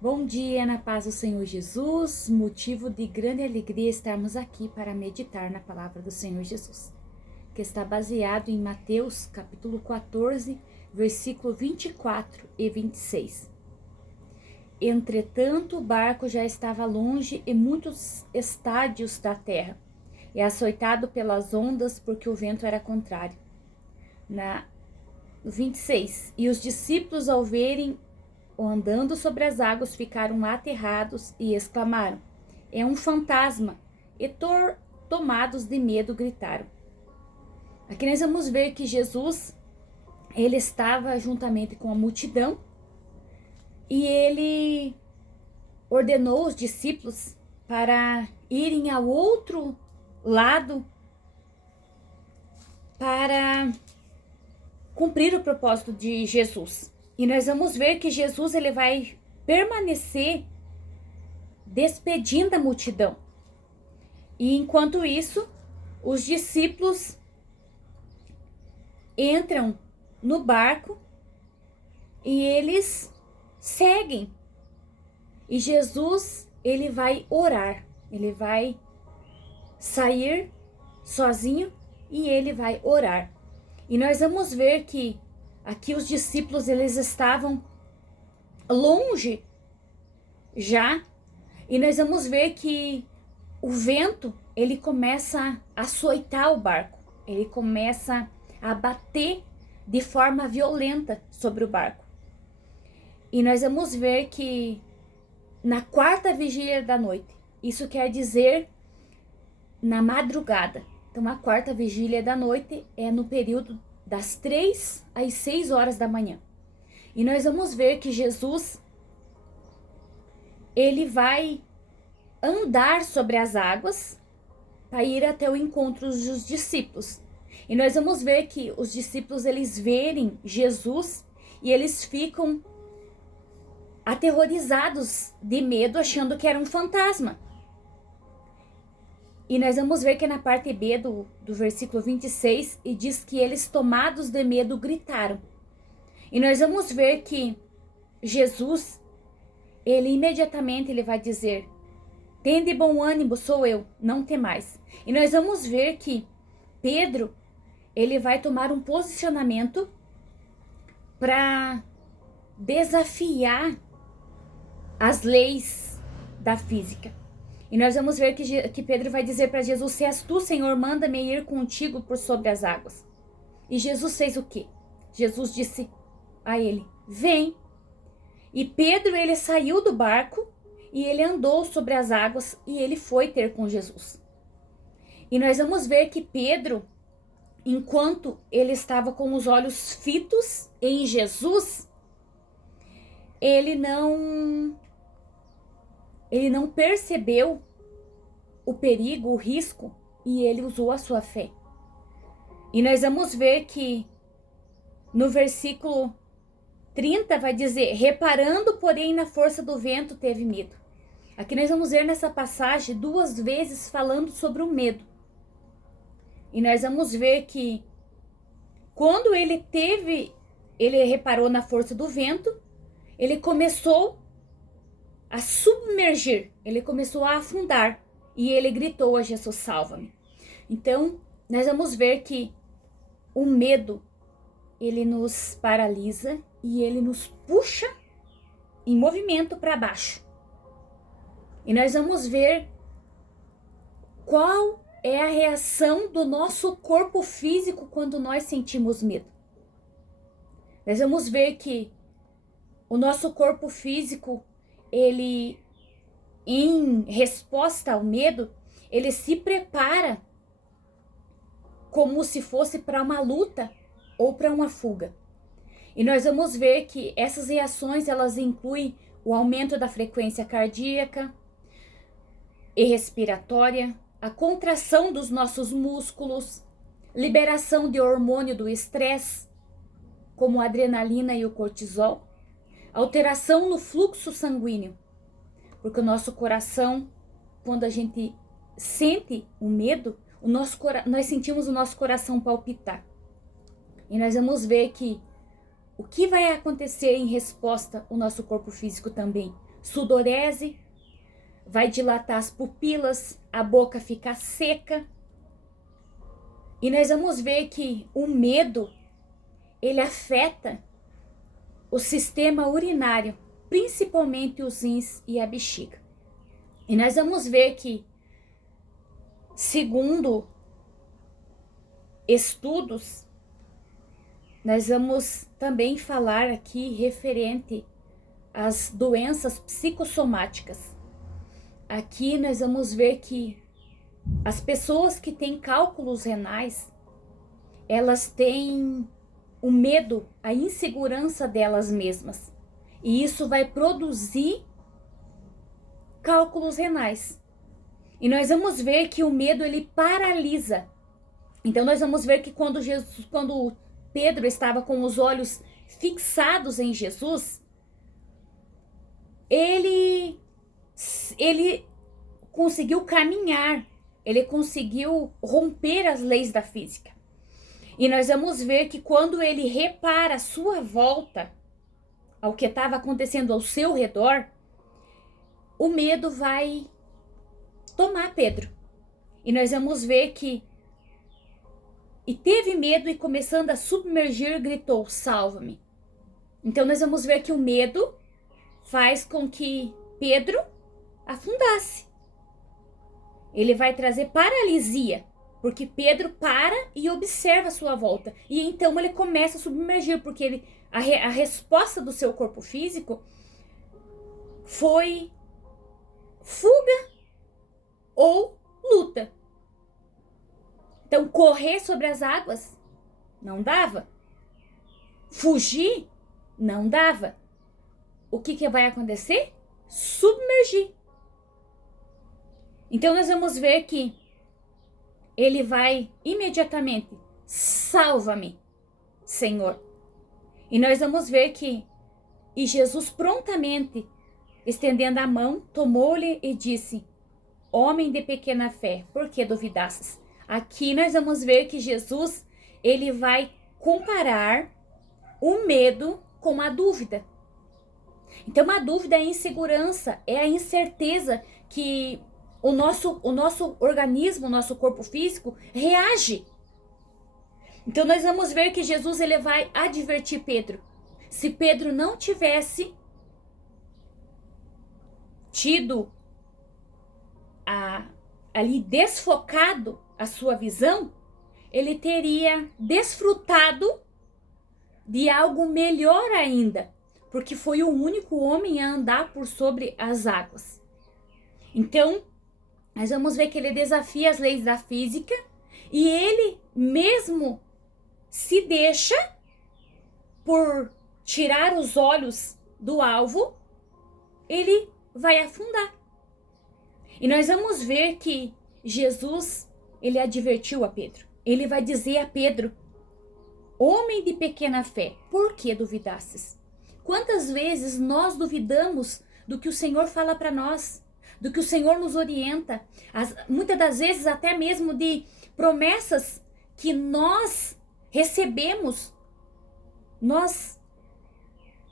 Bom dia, na paz do Senhor Jesus, motivo de grande alegria estarmos aqui para meditar na palavra do Senhor Jesus, que está baseado em Mateus capítulo 14, versículo 24 e 26. Entretanto, o barco já estava longe em muitos estádios da terra, e açoitado pelas ondas, porque o vento era contrário. No 26, e os discípulos, ao verem andando sobre as águas, ficaram aterrados e exclamaram: é um fantasma! E tomados de medo, gritaram. Aqui nós vamos ver que Jesus, ele estava juntamente com a multidão e ele ordenou os discípulos para irem ao outro lado para cumprir o propósito de Jesus. E nós vamos ver que Jesus ele vai permanecer despedindo a multidão. E enquanto isso, os discípulos entram no barco e eles seguem. E Jesus, ele vai orar. Ele vai sair sozinho e ele vai orar. E nós vamos ver que aqui os discípulos, eles estavam longe já, e nós vamos ver que o vento, ele começa a açoitar o barco, ele começa a bater de forma violenta sobre o barco. E nós vamos ver que na quarta vigília da noite, isso quer dizer na madrugada. Então a quarta vigília da noite é no período das 3 às 6 horas da manhã. E nós vamos ver que Jesus, ele vai andar sobre as águas para ir até o encontro dos discípulos. E nós vamos ver que os discípulos, eles verem Jesus e eles ficam aterrorizados de medo, achando que era um fantasma. E nós vamos ver que na parte B do versículo 26, e diz que eles, tomados de medo, gritaram. E nós vamos ver que Jesus, ele imediatamente ele vai dizer: tende bom ânimo, sou eu, não temais. E nós vamos ver que Pedro, ele vai tomar um posicionamento para desafiar as leis da física. E nós vamos ver que Pedro vai dizer para Jesus: se és tu, Senhor, manda-me ir contigo por sobre as águas. E Jesus fez o quê? Jesus disse a ele: vem. E Pedro, ele saiu do barco e ele andou sobre as águas e ele foi ter com Jesus. E nós vamos ver que Pedro, enquanto ele estava com os olhos fitos em Jesus, ele não percebeu o perigo, o risco, e ele usou a sua fé. E nós vamos ver que no versículo 30 vai dizer: reparando, porém, na força do vento, teve medo. Aqui nós vamos ver nessa passagem 2 vezes falando sobre o medo. E nós vamos ver que quando ele reparou na força do vento, ele começou a submergir, ele começou a afundar e ele gritou a Jesus: salva-me. Então, nós vamos ver que o medo, ele nos paralisa e ele nos puxa em movimento para baixo. E nós vamos ver qual é a reação do nosso corpo físico quando nós sentimos medo. Nós vamos ver que o nosso corpo físico, ele, em resposta ao medo, ele se prepara como se fosse para uma luta ou para uma fuga. E nós vamos ver que essas reações, elas incluem o aumento da frequência cardíaca e respiratória, a contração dos nossos músculos, liberação de hormônio do estresse, como a adrenalina e o cortisol, alteração no fluxo sanguíneo, porque o nosso coração, quando a gente sente o medo, nós sentimos o nosso coração palpitar. E nós vamos ver que o que vai acontecer em resposta ao nosso corpo físico também? sudorese, vai dilatar as pupilas, a boca fica seca. E nós vamos ver que o medo, ele afeta o sistema urinário, principalmente os rins e a bexiga. E nós vamos ver que, segundo estudos, nós vamos também falar aqui referente às doenças psicossomáticas. Aqui nós vamos ver que as pessoas que têm cálculos renais, elas têm o medo, a insegurança delas mesmas. E isso vai produzir cálculos renais. E nós vamos ver que o medo, ele paralisa. Então nós vamos ver que quando Pedro estava com os olhos fixados em Jesus, ele conseguiu caminhar, ele conseguiu romper as leis da física. E nós vamos ver que quando ele repara a sua volta ao que estava acontecendo ao seu redor, o medo vai tomar Pedro. E nós vamos ver que e teve medo e começando a submergir, gritou, salva-me. Então nós vamos ver que o medo faz com que Pedro afundasse. Ele vai trazer paralisia, porque Pedro para e observa a sua volta. E então ele começa a submergir, porque a resposta do seu corpo físico foi fuga ou luta. Então, correr sobre as águas não dava. Fugir não dava. O que vai acontecer? Submergir. Então, nós vamos ver que ele vai imediatamente, salva-me, Senhor. E nós vamos ver que e Jesus prontamente, estendendo a mão, tomou-lhe e disse, homem de pequena fé, por que duvidastes? Aqui nós vamos ver que Jesus, ele vai comparar o medo com a dúvida. Então a dúvida é a insegurança, é a incerteza que o nosso organismo, o nosso corpo físico reage. Então nós vamos ver que Jesus, ele vai advertir Pedro. Se Pedro não tivesse tido ali desfocado a sua visão, ele teria desfrutado de algo melhor ainda, porque foi o único homem a andar por sobre as águas. Então, nós vamos ver que ele desafia as leis da física e ele mesmo se deixa por tirar os olhos do alvo, ele vai afundar. E nós vamos ver que Jesus, ele advertiu a Pedro. Ele vai dizer a Pedro, homem de pequena fé, por que duvidastes? Quantas vezes nós duvidamos do que o Senhor fala para nós, do que o Senhor nos orienta, muitas das vezes até mesmo de promessas que nós recebemos, nós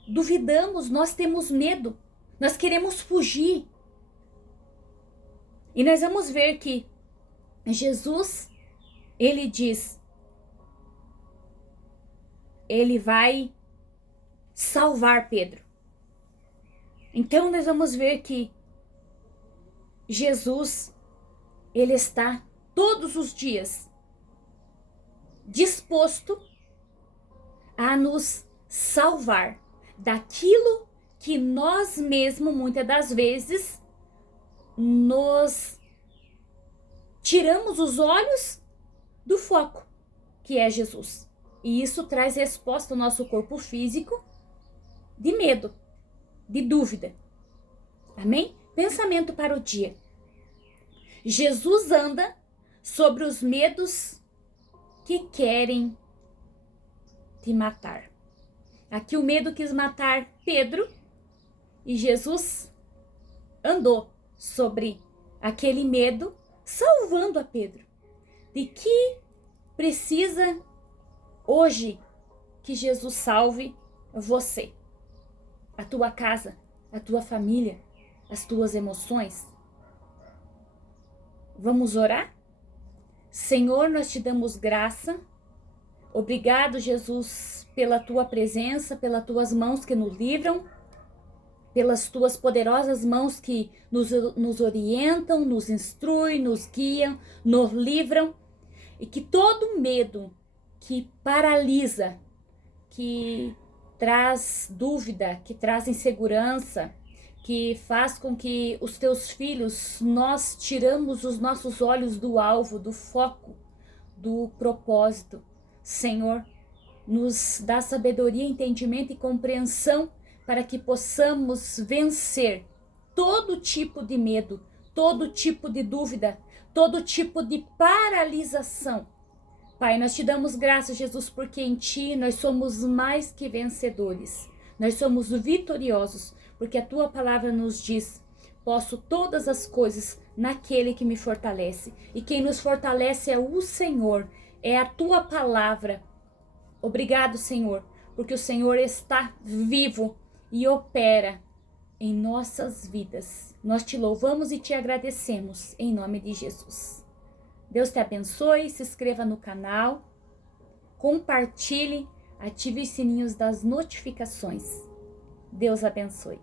duvidamos, nós temos medo, nós queremos fugir. E nós vamos ver que Jesus, ele diz, ele vai salvar Pedro. Então nós vamos ver que Jesus, ele está todos os dias disposto a nos salvar daquilo que nós mesmos, muitas das vezes, nos tiramos os olhos do foco, que é Jesus. E isso traz resposta ao nosso corpo físico de medo, de dúvida. Amém? Pensamento para o dia. Jesus anda sobre os medos que querem te matar. Aqui o medo quis matar Pedro e Jesus andou sobre aquele medo, salvando a Pedro. De que precisa hoje que Jesus salve você, a tua casa, a tua família, as tuas emoções? Vamos orar? Senhor, nós te damos graça. Obrigado, Jesus, pela tua presença, pelas tuas mãos que nos livram, pelas tuas poderosas mãos que nos orientam, nos instruem, nos guiam, nos livram. E que todo medo que paralisa, que traz dúvida, que traz insegurança, que faz com que os teus filhos, nós tiramos os nossos olhos do alvo, do foco, do propósito. Senhor, nos dá sabedoria, entendimento e compreensão para que possamos vencer todo tipo de medo, todo tipo de dúvida, todo tipo de paralisação. Pai, nós te damos graças, Jesus, porque em Ti nós somos mais que vencedores. Nós somos vitoriosos, porque a Tua palavra nos diz: posso todas as coisas naquele que me fortalece. E quem nos fortalece é o Senhor, é a Tua palavra. Obrigado, Senhor, porque o Senhor está vivo e opera em nossas vidas. Nós te louvamos e te agradecemos, em nome de Jesus. Deus te abençoe, se inscreva no canal, compartilhe, ative os sininhos das notificações. Deus abençoe.